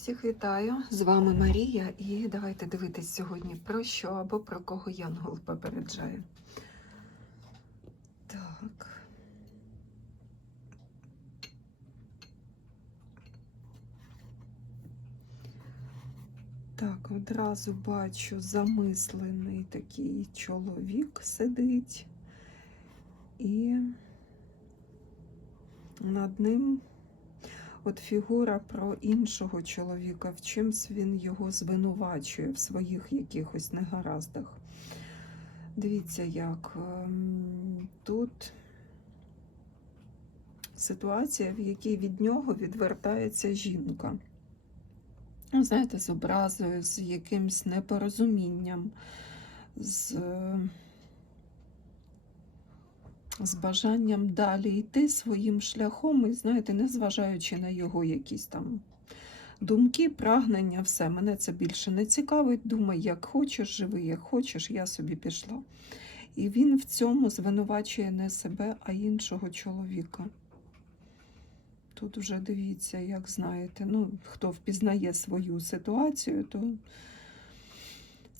Всіх вітаю! З вами Марія, і давайте дивитись сьогодні про що або про кого Янгол попереджає. Так. Так, одразу бачу замислений такий чоловік сидить, і над ним от фігура про іншого чоловіка, в чимсь він його звинувачує в своїх якихось негараздах. Дивіться, як ем, тут ситуація, в якій від нього відвертається жінка. Ну, Знаєте, з образою, з якимсь непорозумінням, з, з бажанням далі йти своїм шляхом, і, знаєте, незважаючи на його якісь там думки, прагнення, все, мене це більше не цікавить. Думай, як хочеш, живи, як хочеш, я собі пішла. І він в цьому звинувачує не себе, а іншого чоловіка. Тут вже дивіться, як знаєте, ну, хто впізнає свою ситуацію, то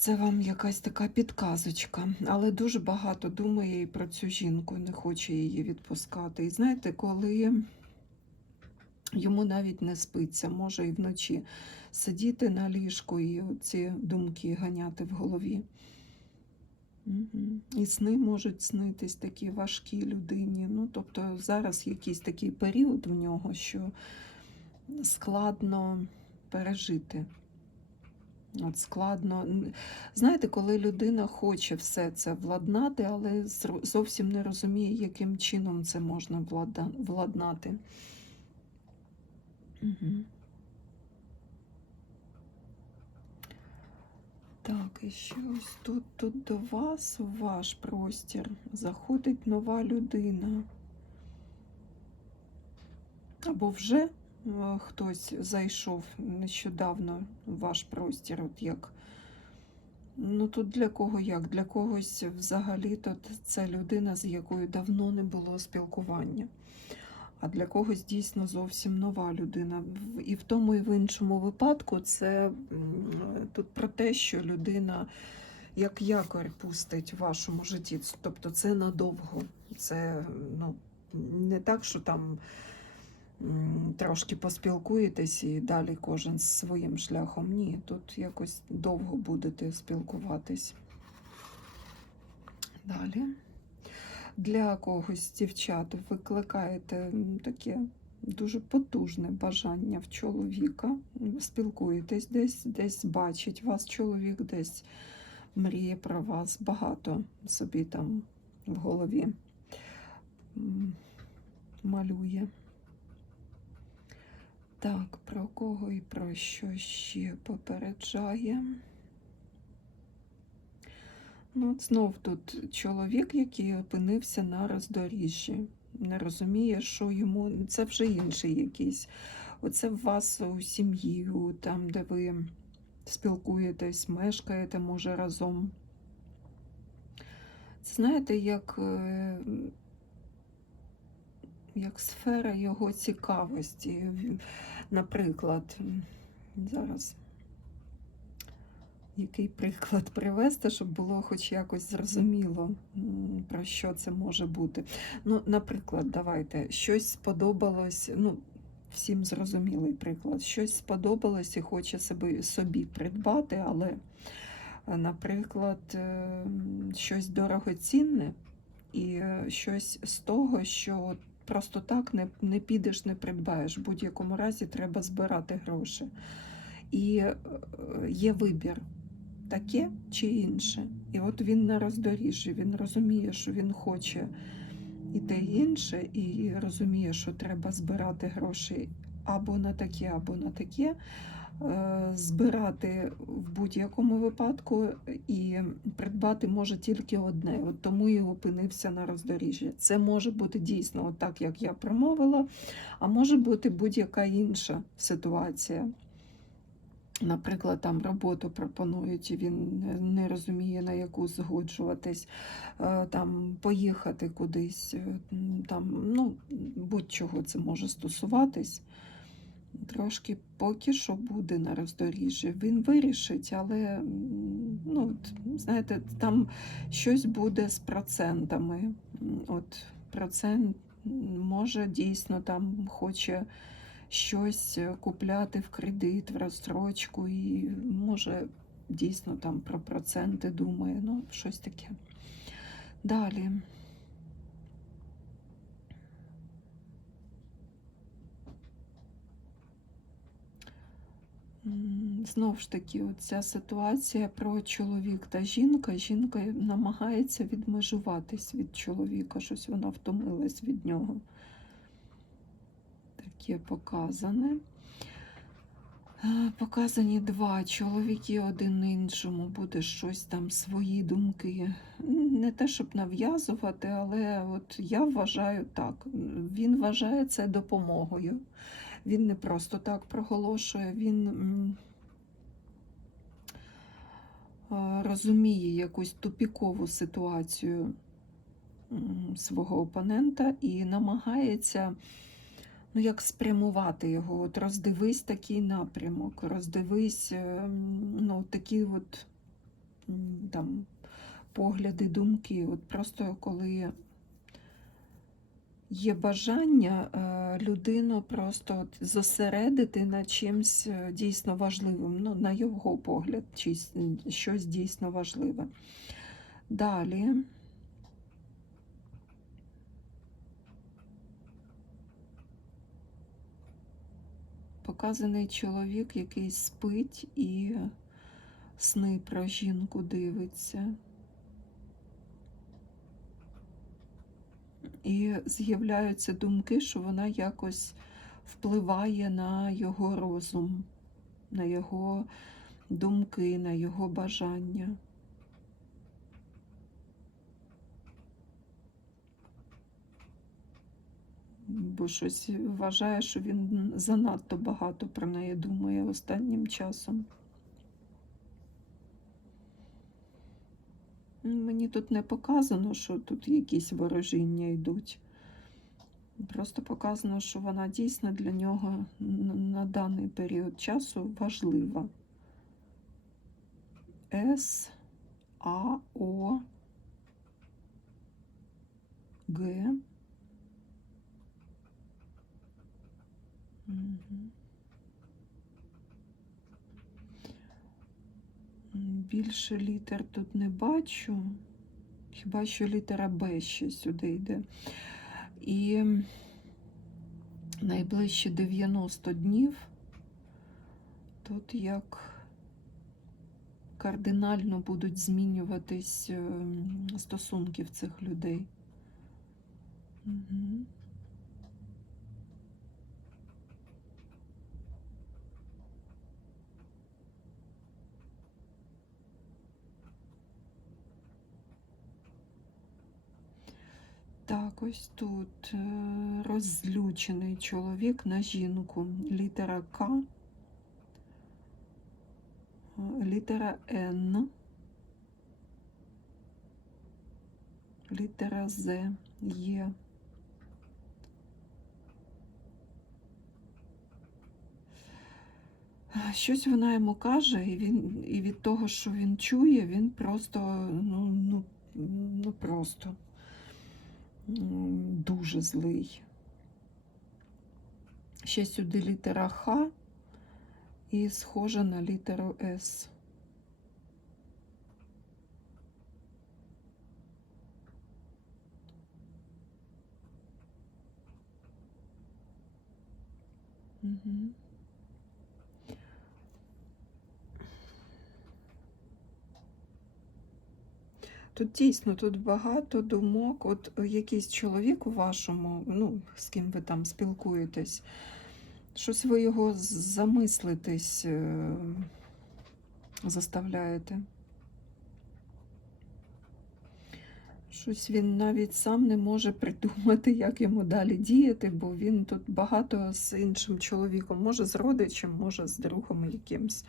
це вам якась така підказочка. Але дуже багато думає і про цю жінку, не хоче її відпускати. І знаєте, коли йому навіть не спиться, може і вночі сидіти на ліжку і ці думки ганяти в голові. І сни можуть снитись такі важкі людині. Ну, тобто зараз якийсь такий період в нього, що складно пережити. От складно. Знаєте, коли людина хоче все це владнати, але зовсім не розуміє, яким чином це можна владнати. Угу. Так, і що ось тут, тут до вас, у ваш простір, заходить нова людина. Або вже хтось зайшов нещодавно в ваш простір, от як. Ну тут для кого як? Для когось взагалі то це людина, з якою давно не було спілкування. А для когось дійсно зовсім нова людина. І в тому, і в іншому випадку це тут про те, що людина як якорь пустить в вашому житті. Тобто це надовго. Це ну, не так, що там трошки поспілкуєтесь і далі кожен з своїм шляхом. Ні, тут якось довго будете спілкуватись. Далі для когось дівчат викликаєте таке дуже потужне бажання в чоловіка. Спілкуєтесь десь, десь бачить вас чоловік, десь мріє про вас, багато собі там в голові малює. Так, про кого і про що ще попереджає? Ну, от знов тут чоловік, який опинився на роздоріжжі, не розуміє, що йому це вже інший якийсь. Оце в вас у сім'ї, там, де ви спілкуєтесь, мешкаєте, може, разом. Це знаєте, як, е, як сфера його цікавості. Наприклад, зараз який приклад привести, щоб було хоч якось зрозуміло, про що це може бути. Ну, наприклад, давайте, щось сподобалось, ну, всім зрозумілий приклад, щось сподобалось і хоче собі, собі придбати, але, е, наприклад, е, щось дорогоцінне і е, щось з того, що просто так не, не підеш, не придбаєш. В будь-якому разі треба збирати гроші. І е, є вибір таке чи інше. І от він на роздоріжжі, він розуміє, що він хоче і те інше, і розуміє, що треба збирати гроші або на таке, або на таке. Е, Збирати в будь-якому випадку і придбати може тільки одне, от тому і опинився на роздоріжжі. Це може бути дійсно так, як я промовила, а може бути будь-яка інша ситуація. Наприклад, там роботу пропонують, і він не- не розуміє, на яку згоджуватись, е, там поїхати кудись, е, там, ну, будь-чого це може стосуватись. Трошки поки що буде на роздоріжжі. Він вирішить, але ну, знаєте, там щось буде з процентами. От процент може дійсно там хоче щось е, купляти в кредит, в розстрочку, і може дійсно там про проценти думає, ну, щось таке. Далі. М, Знов ж таки, ця ситуація про чоловік та жінка. Жінка намагається відмежуватись від чоловіка, щось вона втомилась від нього. Таке показане. Е, Показані два чоловіки один іншому буде щось там, свої думки. Не те, щоб нав'язувати, але от я вважаю так. Він вважає це допомогою. Він не просто так проголошує, він розуміє якусь тупікову ситуацію свого опонента і намагається ну, як спрямувати його. От роздивись такий напрямок, роздивись е, ну, такі от там погляди, думки. От просто коли є бажання е, людину просто зосередити на чимсь е, дійсно важливим, ну, на його погляд, чись- щось дійсно важливе. Далі. Показаний чоловік, який спить і сни про жінку дивиться. І з'являються думки, що вона якось впливає на його розум, на його думки, на його бажання. Бо щось вважає, що він занадто багато про неї думає останнім часом. Мені тут не показано, що тут якісь ворожіння йдуть. Просто показано, що вона дійсно для нього на даний період часу важлива. С, А, О, Г. Мгм. Більше літер тут не бачу. Хіба що літера Б ще сюди йде. І найближчі 90 днів тут як кардинально будуть змінюватись ем, стосунки в цих людей. Угу. Так, ось тут е, розлючений чоловік на жінку. Літера К, літера Н, літера З є. Щось вона йому каже, і він і від того, що він чує, він просто ну, ну, ну просто дуже злий. Ще сюди літера Х і схожа на літеру С. Угу. Тут дійсно тут багато думок. От е, якийсь чоловік у вашому, ну, з ким ви там спілкуєтесь, щось ви його замислитись е, заставляєте. Щось він навіть сам не може придумати, як йому далі діяти, бо він тут багато з іншим чоловіком, може з родичем, може з другом якимсь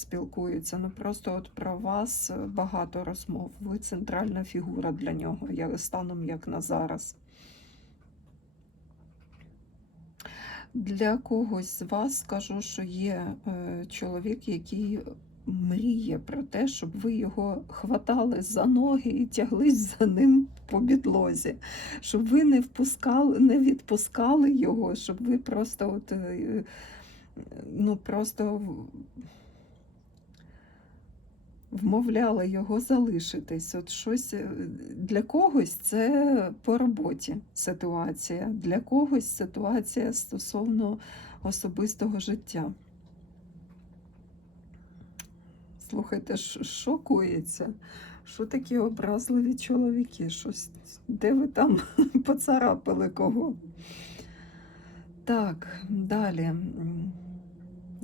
спілкується. Ну просто от про вас багато розмов. Ви центральна фігура для нього, станом як на зараз. Для когось з вас скажу, що є е, чоловік, який мріє про те, щоб ви його хватали за ноги і тяглись за ним по підлозі, щоб ви не впускали, не відпускали його, щоб ви просто от, е, ну, просто в- вмовляли його залишитись. От щось е, для когось це по роботі ситуація, для когось ситуація стосовно особистого життя. Слухайте, що що такі образливі чоловіки? Щось, де ви там поцарапали кого? Так, далі.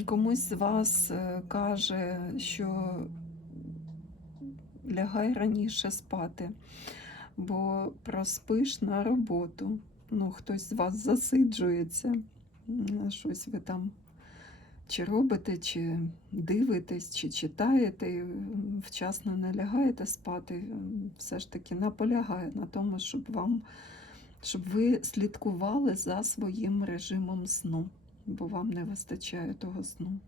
Комусь з вас е, каже, що лягай раніше спати, бо проспиш на роботу. Ну, хтось з вас засиджується, щось ви там чи робите, чи дивитесь, чи читаєте, вчасно не лягаєте спати, все ж таки наполягає на тому, щоб вам, щоб ви слідкували за своїм режимом сну, бо вам не вистачає того сну.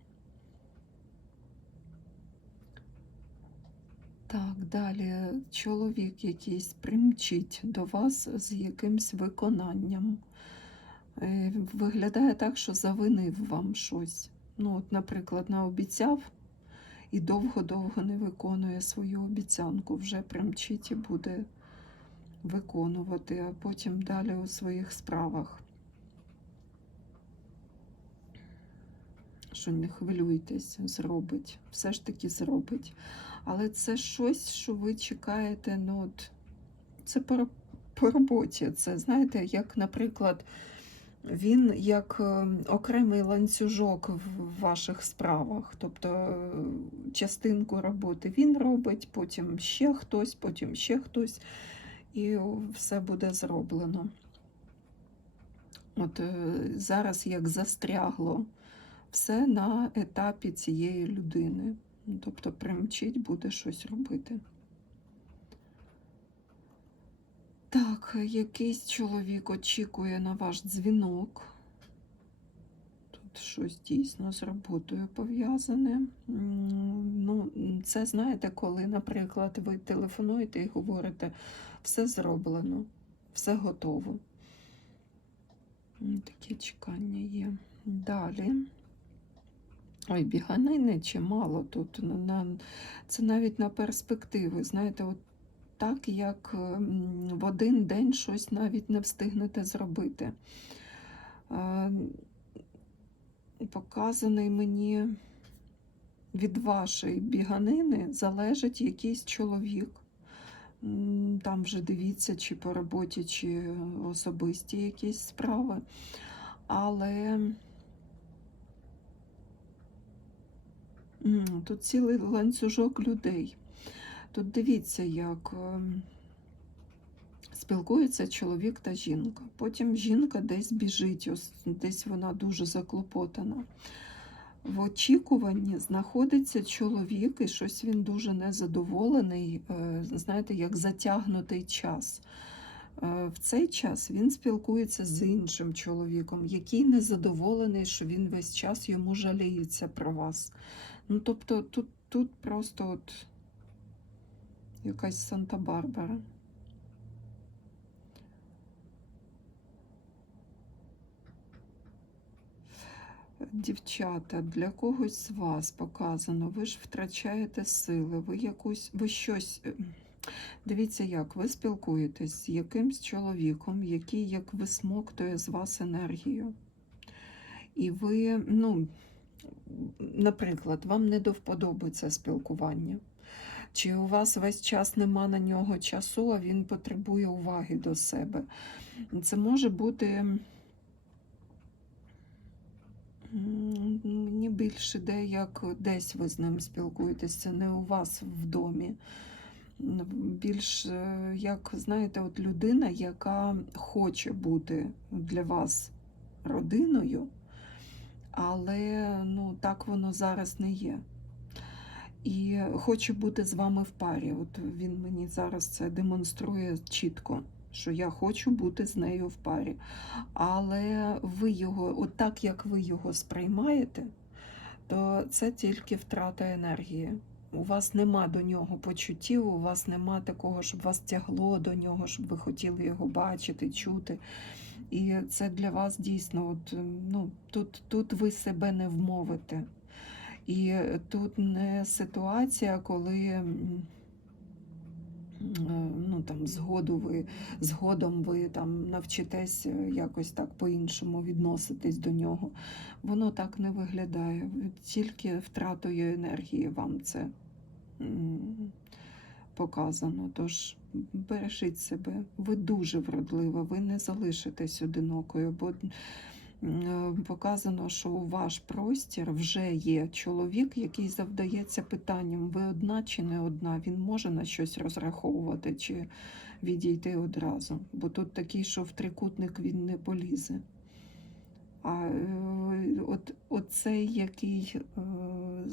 Так, далі чоловік якийсь примчить до вас з якимсь виконанням. Е, Виглядає так, що завинив вам щось. Ну, от, наприклад, наобіцяв і довго-довго не виконує свою обіцянку, вже примчить і буде виконувати, а потім далі у своїх справах. Що не хвилюйтесь, зробить, все ж таки зробить. Але це щось, що ви чекаєте, ну от це по, по роботі. Це знаєте, як, наприклад, він як е, окремий ланцюжок в ваших справах. Тобто е, частинку роботи він робить, потім ще хтось, потім ще хтось, і все буде зроблено. От е, зараз як застрягло все на етапі цієї людини. Тобто примчить, буде щось робити. Так, якийсь чоловік очікує на ваш дзвінок. Тут щось дійсно з роботою пов'язане. Ну, це знаєте, коли, наприклад, ви телефонуєте і говорите, все зроблено, все готово. Таке чекання є. Далі. Ой, біганини чимало тут. Це навіть на перспективи. Знаєте, от так, як в один день щось навіть не встигнете зробити. Е, Показаний мені від вашої біганини залежить якийсь чоловік. Там вже дивіться, чи по роботі, чи особисті якісь справи. Але тут цілий ланцюжок людей. Тут дивіться, як ем, спілкуються чоловік та жінка. Потім жінка десь біжить, десь вона дуже заклопотана. В очікуванні знаходиться чоловік, і щось він дуже незадоволений, е, знаєте, як затягнутий час. Е, В цей час він спілкується з іншим чоловіком, який незадоволений, що він весь час йому жаліється про вас. Ну, тобто тут, тут просто от якась Санта-Барбара. Дівчата, для когось з вас показано, ви ж втрачаєте сили, ви якусь, ви щось. е, Дивіться, як ви спілкуєтесь з якимсь чоловіком, який як висмоктує з вас енергію. І ви, ну, наприклад, вам не до вподоби це спілкування. Чи у вас весь час нема на нього часу, а він потребує уваги до себе. Це може бути. Мені більше іде, як десь ви з ним спілкуєтесь, це не у вас в домі. Більш е, як, знаєте, от людина, яка хоче бути для вас родиною, але ну, так воно зараз не є. І хочу бути з вами в парі. От він мені зараз це демонструє чітко, що я хочу бути з нею в парі. Але ви його, от так як ви його сприймаєте, то це тільки втрата енергії. У вас нема до нього почуттів, у вас нема такого, щоб вас тягло до нього, щоб ви хотіли його бачити, чути. І це для вас дійсно, от, ну, тут, тут ви себе не вмовите. І тут не ситуація, коли ну, там, згоду ви, згодом ви там, навчитесь е, якось так по-іншому відноситись до нього. Воно так не виглядає. Тільки втратою енергії вам це показано. Тож бережіть себе. Ви дуже вродлива, ви не залишитесь одинокою, бо е, показано, що у ваш простір вже є чоловік, який завдається питанням: ви одна чи не одна? Він може на щось розраховувати чи відійти одразу. Бо тут такий, що в трикутник він не полізе. А е, от, оцей, який е,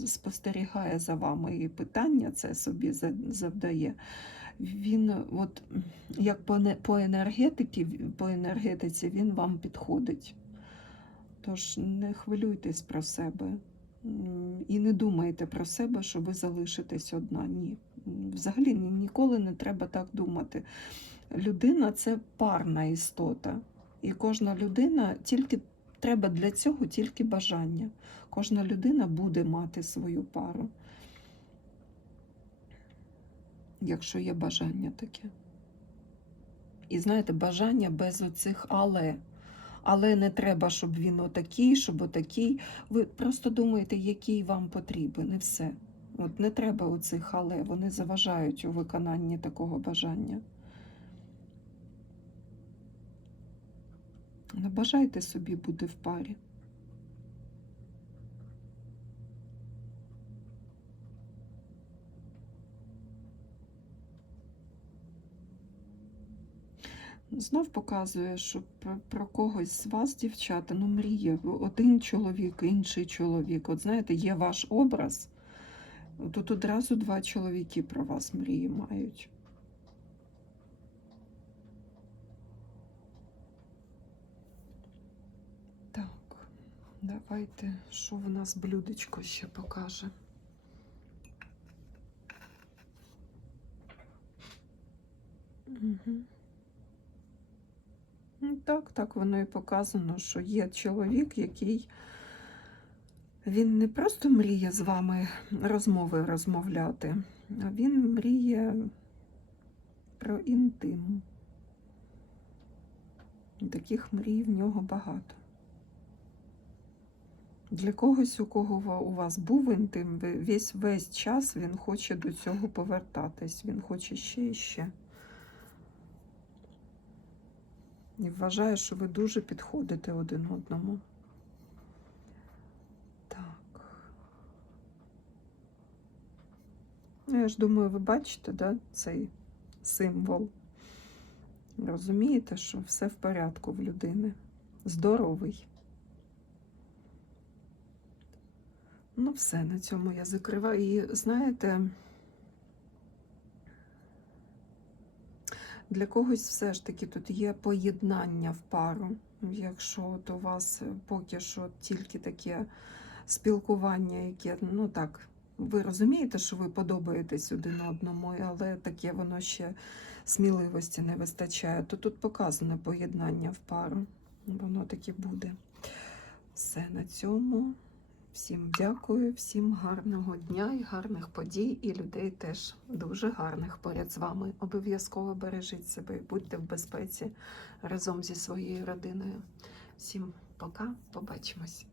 спостерігає за вами і питання це собі завдає, він от як по, по, енергетиці, по енергетиці він вам підходить. Тож не хвилюйтесь про себе і не думайте про себе, що ви залишитесь одна. Ні. Взагалі ніколи не треба так думати. Людина це парна істота. І кожна людина тільки треба для цього тільки бажання. Кожна людина буде мати свою пару. Якщо є бажання таке. І знаєте, бажання без оцих але. Але не треба, щоб він отакий, щоб отакий. Ви просто думаєте, який вам потрібен, і все. От не треба оцих але, вони заважають у виконанні такого бажання. Не бажайте собі бути в парі. Знов показує, що про, когось з вас, дівчата, ну мріє. Один чоловік, інший чоловік. От знаєте, є ваш образ. Тут одразу два чоловіки про вас мрії мають. Так, давайте, що в нас блюдечко ще покаже. Угу. Так, так воно і показано, що є чоловік, який він не просто мріє з вами розмови розмовляти, а він мріє про інтим. Таких мрій в нього багато. Для когось, у кого у вас був інтим, весь весь час він хоче до цього повертатись, він хоче ще і ще. І вважаю, що ви дуже підходите один одному. Так. Ну, я ж думаю, ви бачите, да, цей символ. Розумієте, що все в порядку в людини. Здоровий. Ну, все, на цьому я закриваю. І знаєте, Для когось все ж таки тут є поєднання в пару. Якщо от у вас поки що тільки таке спілкування, яке, ну так, ви розумієте, що ви подобаєтесь один одному, але таке воно ще сміливості не вистачає, то тут показане поєднання в пару. Воно таки буде. Все на цьому. Всім дякую, всім гарного дня і гарних подій, і людей теж дуже гарних поряд з вами. Обов'язково бережіть себе і будьте в безпеці разом зі своєю родиною. Всім пока, побачимось.